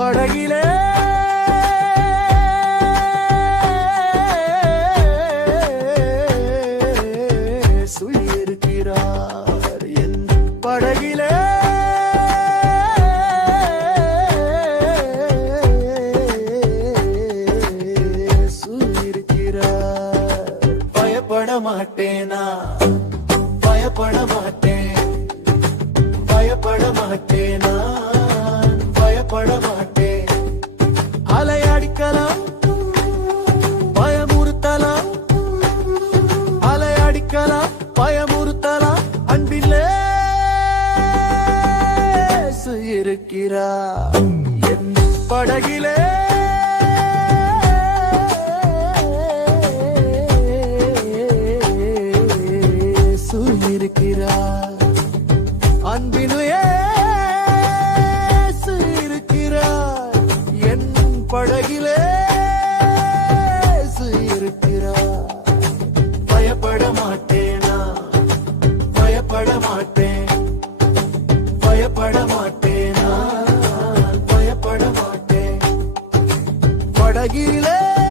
படகிலே இருக்கிறார் என் படகிலே இருக்கிறார். பயப்பட மாட்டேனா, பயப்பட மாட்டேன், பயப்பட மாட்டேனா, பயப்பட மாட்டேன். அலை அடிக்கலாம், பயமுறுத்தலாம், அலை அடிக்கலாம், பயமுறுத்தலாம், அன்பிலே இருக்கிறார் என் படகிலே இருக்கிறார். அன்பினுயே இருக்கிறார் என் படகிலே.